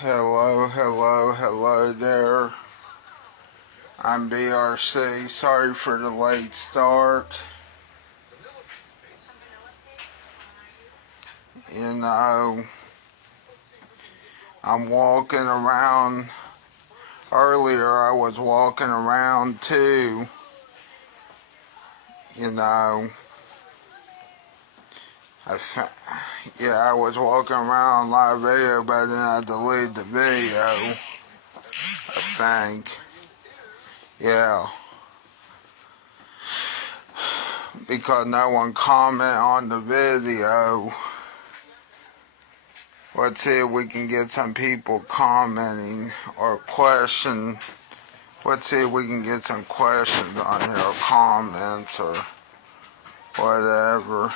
Hello there. I'm BRC. Sorry for the late start. You know, I'm walking around. Earlier I was walking around too. You know, I was walking around live video, but then I deleted the video, I think. Yeah. Because no one commented on the video. Let's see if we can get some people commenting or question. Let's see if we can get some questions on here or comments or whatever.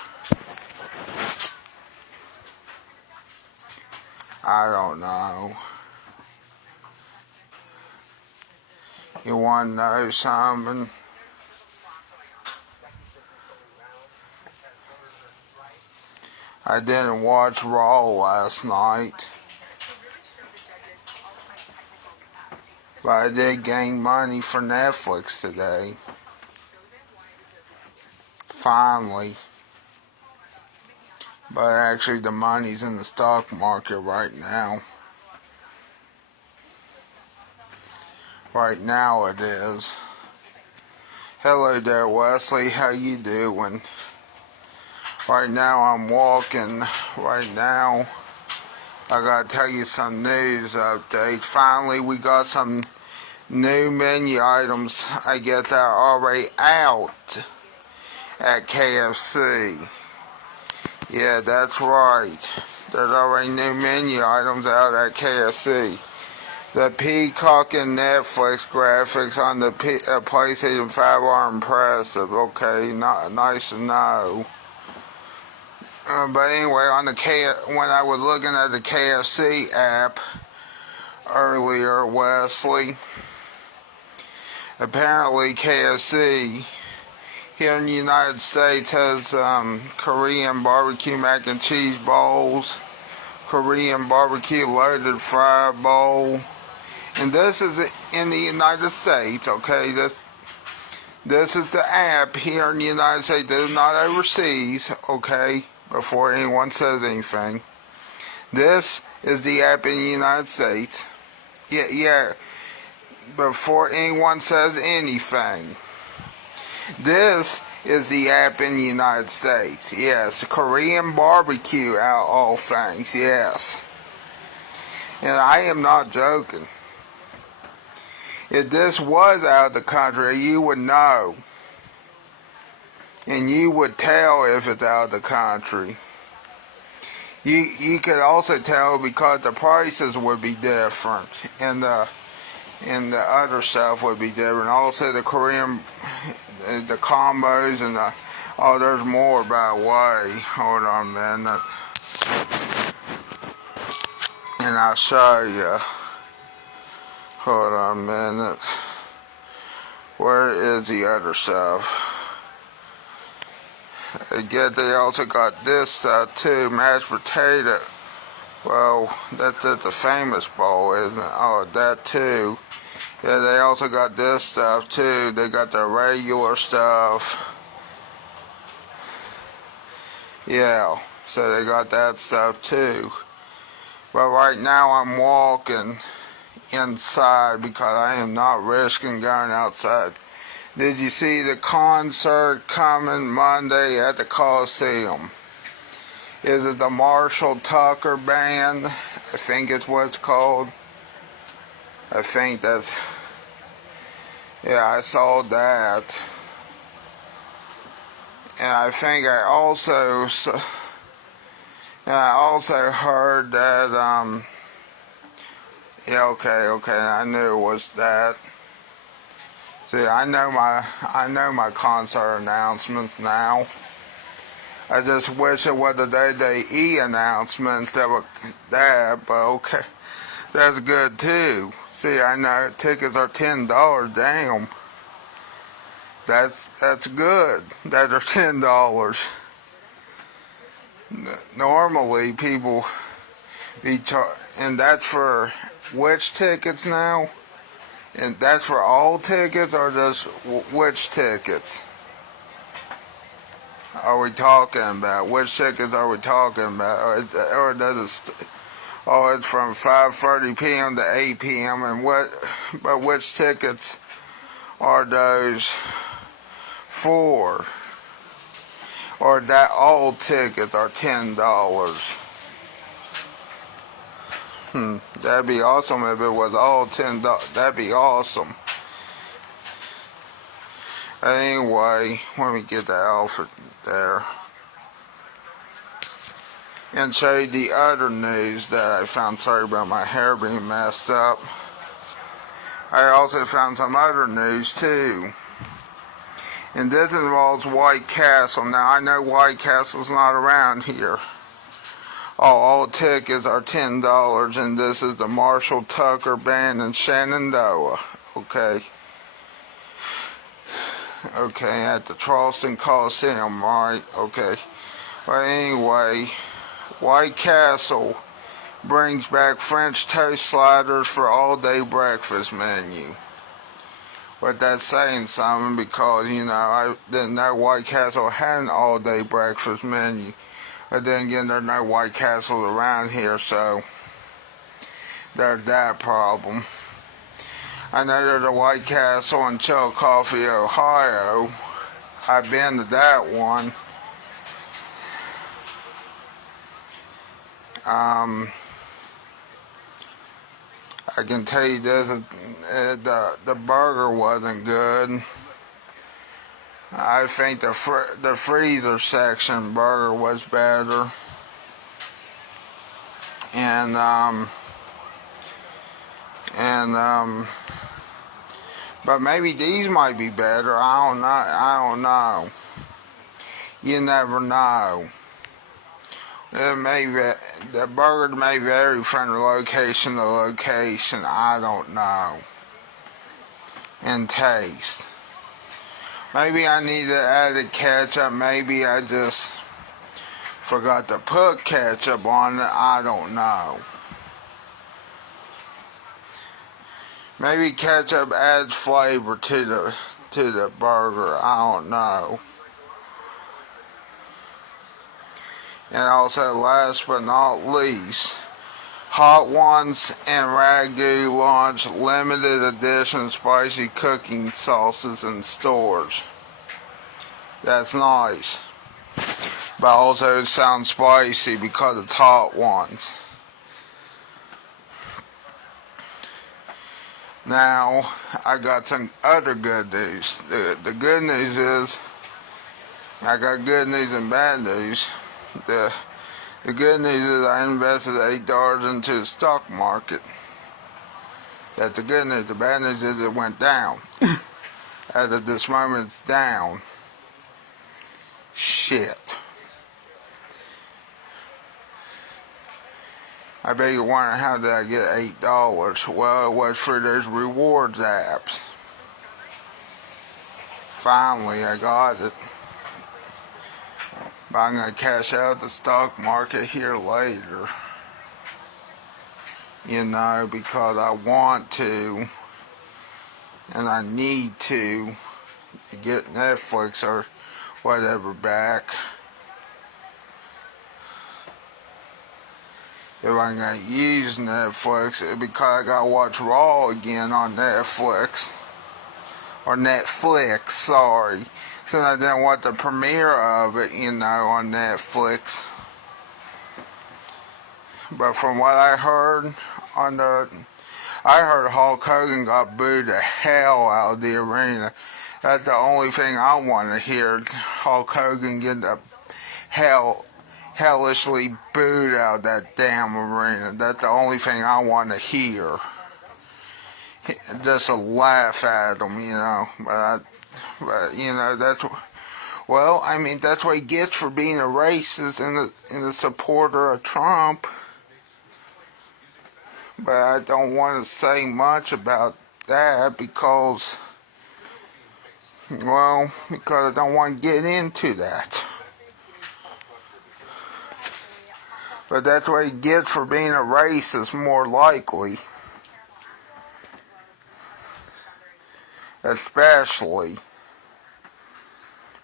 I don't know. You want to know something? I didn't watch Raw last night, but I did gain money for Netflix today. Finally. But actually the money's in the stock market right now. Right now it is. Hello there, Wesley. How you doing? Right now I'm walking. Right now I gotta tell you some news updates. Finally we got some new menu items, I guess, that are already out at KFC. Yeah, that's right. There's already new menu items out at KFC. The Peacock and Netflix graphics on the PlayStation 5 are impressive. Okay, nice to know. But anyway, when I was looking at the KFC app earlier, Wesley, apparently KFC here in the United States has Korean barbecue mac and cheese bowls, Korean barbecue loaded fry bowl, and this is in the United States. Okay, this is the app here in the United States. This is not overseas. Okay. Before anyone says anything, this is the app in the United States. Yeah, before anyone says anything, this is the app in the United States. Yes, Korean barbecue out all things. Yes, and I am not joking. If this was out of the country, you would know. And you would tell if it's out of the country. You could also tell because the prices would be different, and the other stuff would be different. Also, the Korean, the combos and there's more, by the way. Hold on a minute, and I'll show you. Hold on a minute. Where is the other stuff? Again, they also got this stuff too, mashed potato. Well, that's the famous bowl, isn't it? Oh, that too. Yeah, they also got this stuff too. They got the regular stuff. Yeah, so they got that stuff too. But right now I'm walking inside because I am not risking going outside. Did you see the concert coming Monday at the Coliseum? Is it the Marshall Tucker Band? I think it's what it's called. I think that's... Yeah, I saw that. And I think I also heard that, yeah, okay, I knew it was that. See, I know my concert announcements now. I just wish it was the Day announcements that were that, but okay, that's good too. See, I know tickets are $10. Damn, that's good. That are $10. Normally, people And that's for which tickets now? And that's for all tickets, or just which tickets are we talking about? Which tickets are we talking about? Or does it? Oh, it's from 5:30 p.m. to 8 p.m. And but which tickets are those for? Or that all tickets are $10? That'd be awesome if it was all $10. That'd be awesome. Anyway, let me get the outfit there. And show you the other news that I found. Sorry about my hair being messed up. I also found some other news too. And this involves White Castle. Now I know White Castle's not around here. All tickets are $10, and this is the Marshall Tucker Band in Shenandoah. Okay, at the Charleston Coliseum, right? Okay. Well, anyway, White Castle brings back French toast sliders for all-day breakfast menu. But that's saying something, because, I didn't know White Castle had an all-day breakfast menu. But then again, there's no White Castles around here, so there's that problem. I know there's a White Castle in Chillicothe, Ohio. I've been to that one. I can tell you this, the burger wasn't good. I think the freezer section burger was better. But maybe these might be better. I don't know. You never know. The burger may vary from location to location. I don't know. And taste. Maybe I need to add the ketchup. Maybe I just forgot to put ketchup on it. I don't know. Maybe ketchup adds flavor to the burger. I don't know. And also, last but not least, Hot Ones and Ragu launch limited edition spicy cooking sauces in stores. That's nice. But also it sounds spicy because it's Hot Ones. Now, I got some other good news. The good news is, I got good news and bad news. The good news is I invested $8 into the stock market. That's the good news. The bad news is it went down. As of this moment, it's down. Shit. I bet you're wondering, how did I get $8? Well, it was for those rewards apps. Finally, I got it. But I'm going to cash out the stock market here later. Because I want to, and I need to get Netflix or whatever back. If I'm going to use Netflix, it's because I got to watch Raw again on Netflix. Or Netflix, sorry. Since I didn't want the premiere of it, on Netflix. But from what I heard I heard Hulk Hogan got booed the hell out of the arena. That's the only thing I want to hear. Hulk Hogan get the hellishly booed out of that damn arena. That's the only thing I want to hear. Just to laugh at him, But that's, well, I mean, that's what he gets for being a racist and a supporter of Trump. But I don't want to say much about that because I don't want to get into that. But that's what he gets for being a racist, more likely. Especially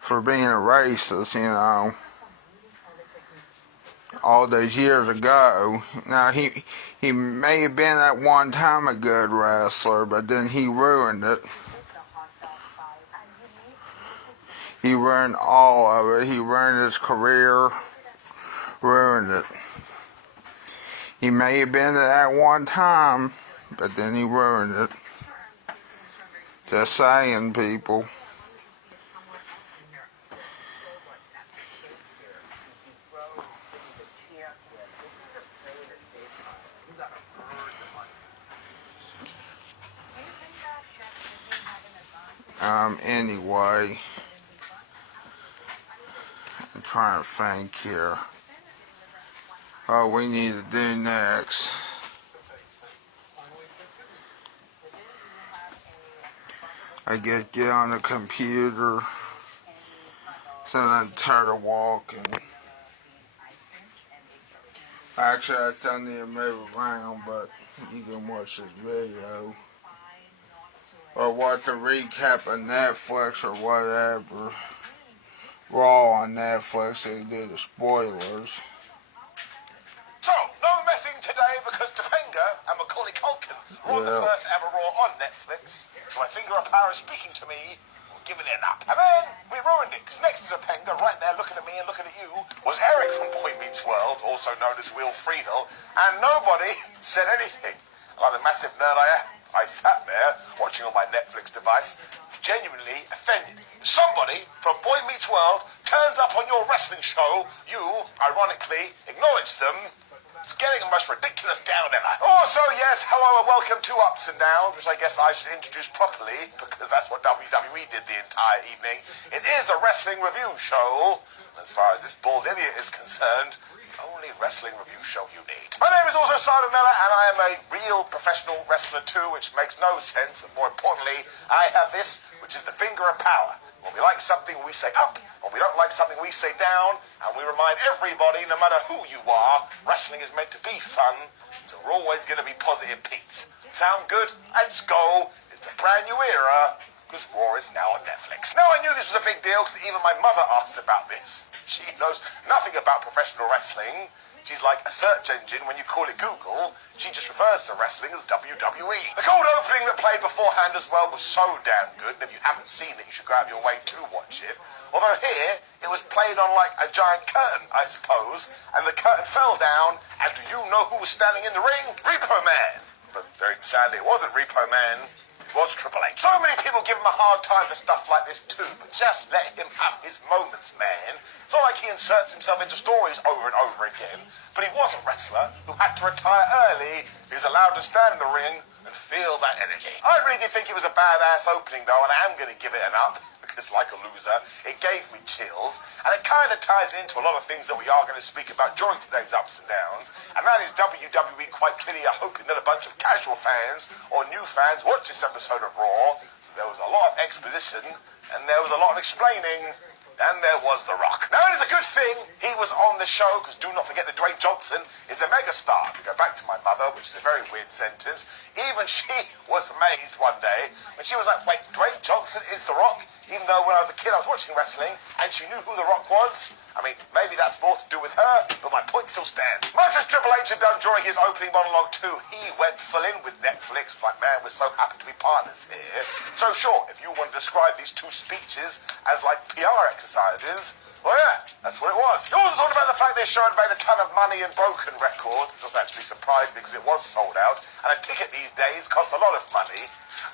for being a racist, you know. All those years ago. Now, he may have been at one time a good wrestler, but then he ruined it. He ruined all of it. He ruined his career, ruined it. He may have been at one time, but then he ruined it. Just saying, people. Anyway, I'm trying to think here. What we need to do next. I guess get on the computer. So I'm tired of walking. Actually, I still need to move around, but you can watch this video. Or watch a recap of Netflix or whatever. Raw on Netflix, they do the spoilers. So, no messing today because Topanga and Macaulay Culkin were on the first ever Raw on Netflix. So my finger of power is speaking to me, giving it up. And then we ruined it, because next to Topanga, right there looking at me and looking at you, was Eric from Boy Meets World, also known as Will Friedle, and nobody said anything. Like the massive nerd I am, I sat there watching on my Netflix device, genuinely offended. Somebody from Boy Meets World turns up on your wrestling show, you, ironically, acknowledge them. It's getting the most ridiculous down ever. Also, yes, hello and welcome to Ups and Downs, which I guess I should introduce properly, because that's what WWE did the entire evening. It is a wrestling review show. As far as this bald idiot is concerned, only wrestling review show you need. My name is also Simon Miller, and I am a real professional wrestler too, which makes no sense, but more importantly, I have this, which is the finger of power. When we like something, we say up. When we don't like something, we say down. And we remind everybody, no matter who you are, wrestling is meant to be fun, so we're always going to be positive Pete's. Sound good? Let's go. It's a brand new era, because Raw is now on Netflix. Now, I knew this was a big deal, because even my mother asked about this. She knows nothing about professional wrestling. She's like a search engine. When you call it Google, she just refers to wrestling as WWE. The cold opening that played beforehand as well was so damn good, and if you haven't seen it, you should go out of your way to watch it. Although here, it was played on like a giant curtain, I suppose, and the curtain fell down, and do you know who was standing in the ring? Repo Man. But very sadly, it wasn't Repo Man. Was Triple H. So many people give him a hard time for stuff like this too, but just let him have his moments, man. It's not like he inserts himself into stories over and over again, but he was a wrestler who had to retire early. He was allowed to stand in the ring and feel that energy. I really did think it was a badass opening though, and I am going to give it an up, because like a loser, it gave me chills, and it kind of ties into a lot of things that we are going to speak about during today's Ups and Downs, and that is WWE quite clearly are hoping that a bunch of casual fans or new fans watch this episode of Raw. So there was a lot of exposition, and there was a lot of explaining, and there was The Rock. Now, it is a good thing he was on the show, because do not forget that Dwayne Johnson is a megastar. To go back to my mother, which is a very weird sentence, even she was amazed one day when she was like, wait, Dwayne Johnson is The Rock? Even though when I was a kid I was watching wrestling, and she knew who The Rock was. I mean, maybe that's more to do with her, but my point still stands. Much as Triple H had done during his opening monologue too, he went full in with Netflix. Like, man, we're so happy to be partners here. So sure, if you want to describe these two speeches as like PR exercises, well, yeah, that's what it was. He also talked about the fact they sure had made a ton of money in broken records, which was actually surprised because it was sold out, and a ticket these days costs a lot of money.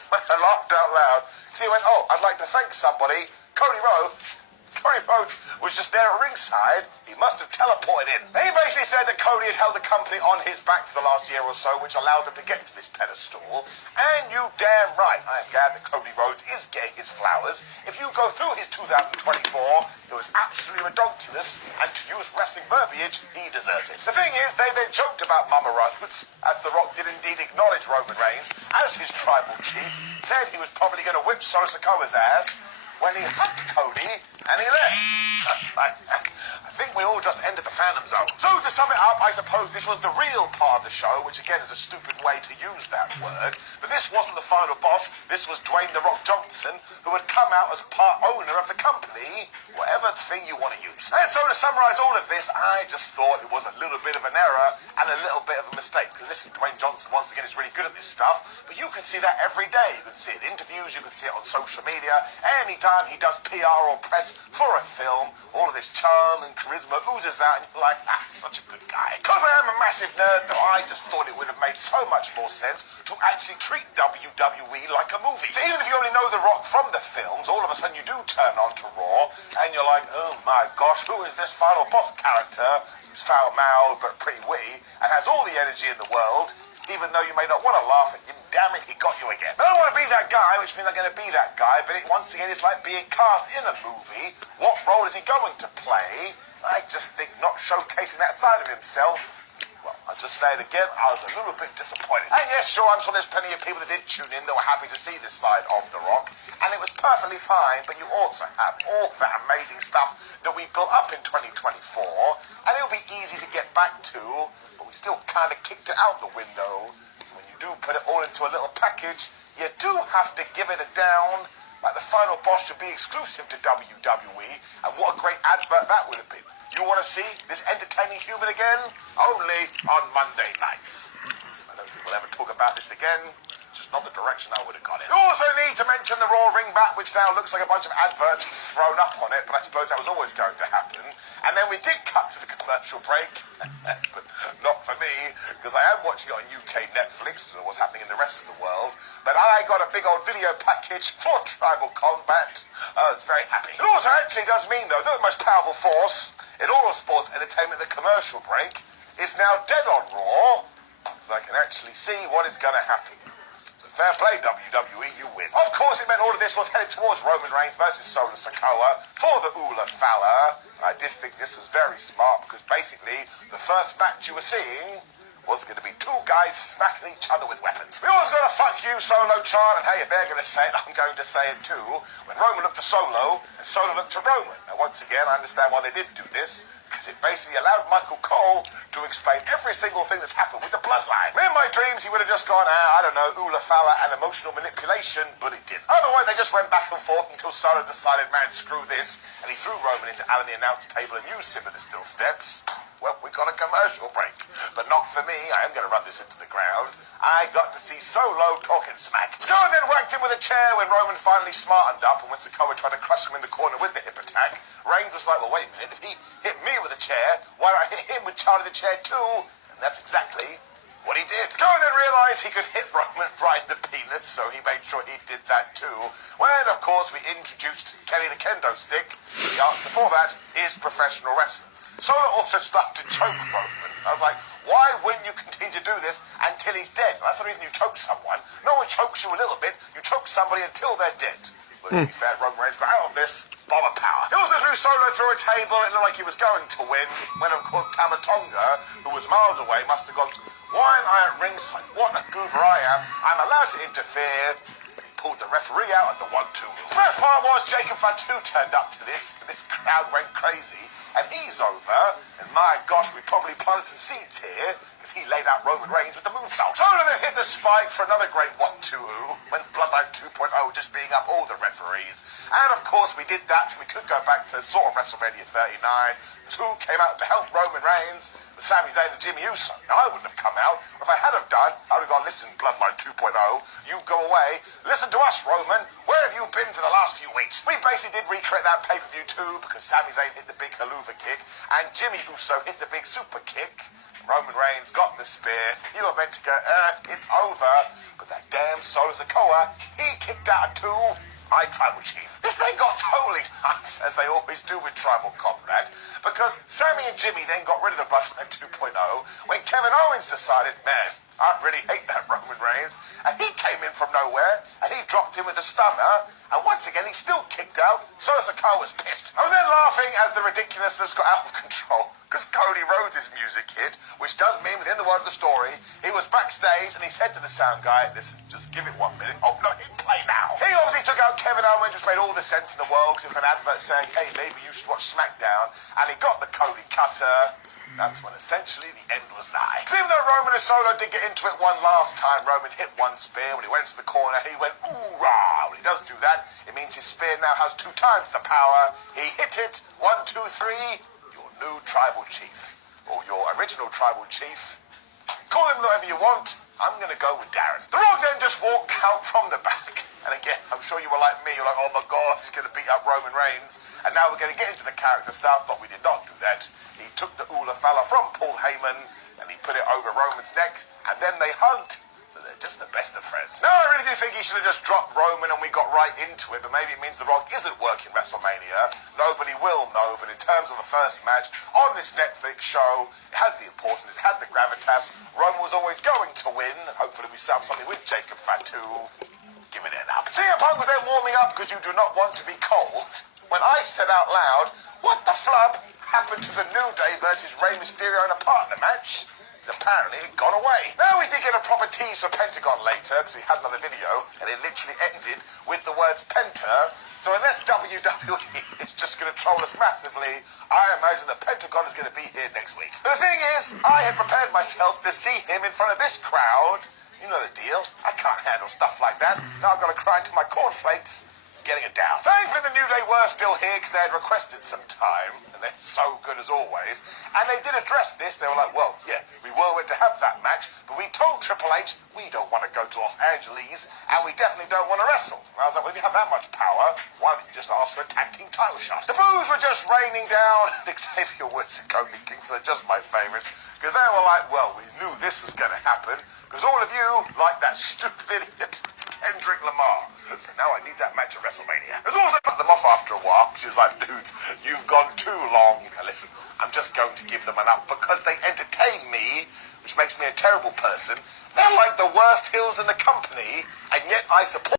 I laughed out loud. So he went, oh, I'd like to thank somebody, Cody Rhodes. Cody Rhodes was just there at ringside. He must have teleported in. He basically said that Cody had held the company on his back for the last year or so, which allowed him to get to this pedestal. And you damn right, I am glad that Cody Rhodes is getting his flowers. If you go through his 2024, it was absolutely ridiculous, and to use wrestling verbiage, he deserved it. The thing is, they then joked about Mama Rhodes, as The Rock did indeed acknowledge Roman Reigns as his tribal chief, said he was probably going to whip Sikoa's ass when he hugged Cody and he left. I think we all just entered the Phantom Zone. So to sum it up, I suppose this was the real part of the show, which again is a stupid way to use that word. But this wasn't the final boss. This was Dwayne "The Rock" Johnson, who had come out as part owner of the company, whatever thing you want to use. And so to summarize all of this, I just thought it was a little bit of an error and a little bit of a mistake. Because listen, Dwayne Johnson, once again, is really good at this stuff, but you can see that every day. You can see it in interviews, you can see it on social media. Anytime he does PR or press for a film, all of this charm and charisma oozes out, and you're like, such a good guy. Because I am a massive nerd, though, I just thought it would have made so much more sense to actually treat WWE like a movie. So even if you only know The Rock from the films, all of a sudden you do turn on to Raw, and you're like, oh my gosh, who is this final boss character who's foul-mouthed but pretty witty, and has all the energy in the world, even though you may not want to laugh at him, damn it, he got you again. I don't want to be that guy, which means I'm going to be that guy, but once again, it's like being cast in a movie. What role is he going to play? I just think not showcasing that side of himself, well, I'll just say it again, I was a little bit disappointed. And yes, sure, I'm sure there's plenty of people that did tune in that were happy to see this side of The Rock, and it was perfectly fine, but you also have all that amazing stuff that we built up in 2024, and it'll be easy to get back to, but we still kind of kicked it out the window. So when you do put it all into a little package, you do have to give it a down. Like the final boss should be exclusive to WWE, and what a great advert that would have been. You want to see this entertaining human again? Only on Monday nights. So I don't think we'll ever talk about this again. Just not the direction I would have gone in. You also need to mention the Raw ring back, which now looks like a bunch of adverts thrown up on it, but I suppose that was always going to happen. And then we did cut to the commercial break, but not for me, because I am watching it on UK Netflix, and what's happening in the rest of the world. But I got a big old video package for Tribal Combat. I was very happy. It also actually does mean, though, that the most powerful force in all of sports entertainment, the commercial break, is now dead on Raw, because I can actually see what is going to happen. Fair play, WWE, you win. Of course, it meant all of this was headed towards Roman Reigns versus Solo Sikoa for the Ula Fala. I did think this was very smart because basically the first match you were seeing was going to be two guys smacking each other with weapons. We always got a fuck you Solo chant, and hey, if they're going to say it, I'm going to say it too. When Roman looked to Solo, and Solo looked to Roman. Now, once again, I understand why they did do this, because it basically allowed Michael Cole to explain every single thing that's happened with the bloodline. In my dreams, he would have just gone, I don't know, Ula Fala and emotional manipulation, but he didn't. Otherwise, they just went back and forth until Solo decided, man, screw this, and he threw Roman into Al in the announce table and used him at the still steps. Well, we got a commercial break. But not for me. I am going to run this into the ground. I got to see Solo talking smack. Sikoa then whacked him with a chair when Roman finally smartened up, and when Sikoa tried to crush him in the corner with the hip attack, Reigns was like, well, wait a minute, if he hit me with a chair, why don't I hit him with Charlie the Chair too? And that's exactly what he did. Sikoa then realised he could hit Roman right in the penis, so he made sure he did that too. When, of course, we introduced Kenny the Kendo Stick, the answer for that is professional wrestling. Solo also started to choke Roman. I was like, why wouldn't you continue to do this until he's dead? That's the reason you choke someone. No one chokes you a little bit. You choke somebody until they're dead. But to be fair, Roman Reigns got out of this bomb of power. He also threw Solo through a table. It looked like he was going to win. When, of course, Tamatonga, who was miles away, must have gone, why am I at ringside? What a goober I am. I'm allowed to interfere. Pulled the referee out at the 1-2. The first part was Jacob Fatu turned up to this, and this crowd went crazy, and he's over, and my gosh, we probably planted some seeds here, because he laid out Roman Reigns with the moonsault. Solo then hit the spike for another great 1-2, when Bloodline 2.0 just being up all the referees, and of course we did that, so we could go back to sort of WrestleMania 39, who came out to help Roman Reigns, with Sami Zayn and Jimmy Uso. Now I wouldn't have come out, or if I had have done, I would have gone, listen, Bloodline 2.0, you go away, listen to us, Roman, where have you been for the last few weeks? We basically did recreate that pay-per-view too, because Sami Zayn hit the big haluva kick, and Jimmy Uso hit the big super kick. Roman Reigns got the spear. You were meant to go, it's over, but that damn Solo Sikoa, he kicked out two. My tribal chief. This thing got totally nuts, as they always do with Tribal Combat, because Sammy and Jimmy then got rid of the Bloodline 2.0 when Kevin Owens decided, man, I really hate that Roman Reigns. And he came in from nowhere, and he dropped him with a stunner, and once again he still kicked out. So Sikoa was pissed. I was then laughing as the ridiculousness got out of control, because Cody Rhodes' music hit, which does mean within the word of the story, he was backstage and he said to the sound guy, listen, just give it 1 minute. Oh, no, hit play now. He obviously took out Kevin Owens, which made all the sense in the world, because it was an advert saying, hey, maybe you should watch SmackDown, and he got the Cody cutter. That's when essentially the end was nigh. Because even though Roman and Solo did get into it one last time, Roman hit one spear when he went into the corner, he went, ooh-rah. When he does do that, it means his spear now has 2 times the power. He hit it, 1, 2, 3, your new tribal chief, or your original tribal chief. Call him whatever you want. I'm going to go with Darren. The Rock then just walked out from the back. And again, I'm sure you were like me. You're like, oh my God, he's going to beat up Roman Reigns. And now we're going to get into the character stuff, but we did not do that. He took the Ula Fella from Paul Heyman, and he put it over Roman's neck, and then they hugged. So they're just the best of friends. No, I really do think he should have just dropped Roman and we got right into it, but maybe it means The Rock isn't working WrestleMania. Nobody will know, but in terms of the first match on this Netflix show, it had the importance, it had the gravitas. Roman was always going to win, and hopefully we set up something with Jacob Fatu. Give it up. CM Punk was then warming up because you do not want to be cold. When I said out loud, what the flub happened to the New Day versus Rey Mysterio in a partner match? Apparently it got away. Now we did get a proper tease for Pentagon later, because we had another video, and it literally ended with the words Penta. So unless WWE is just going to troll us massively, I imagine the Pentagon is going to be here next week. But the thing is, I had prepared myself to see him in front of this crowd. You know the deal. I can't handle stuff like that. Now I've got to cry into my cornflakes. It's getting it down. Thankfully, the New Day were still here because they had requested some time, and they're so good as always. And they did address this. They were like, well, yeah, we were meant to have that match, but we told Triple H we don't want to go to Los Angeles, and we definitely don't want to wrestle. And I was like, well, if you have that much power, why don't you just ask for a tag team title shot? The boos were just raining down. Xavier Woods and Kofi Kingston are just my favourites, because they were like, well, we knew this was going to happen, because all of you like that stupid idiot Kendrick Lamar. So now I need that match at WrestleMania. There's also cut them off after a while. She was like, dudes, you've gone too long. Now listen, I'm just going to give them an up because they entertain me, which makes me a terrible person. They're like the worst heels in the company, and yet I support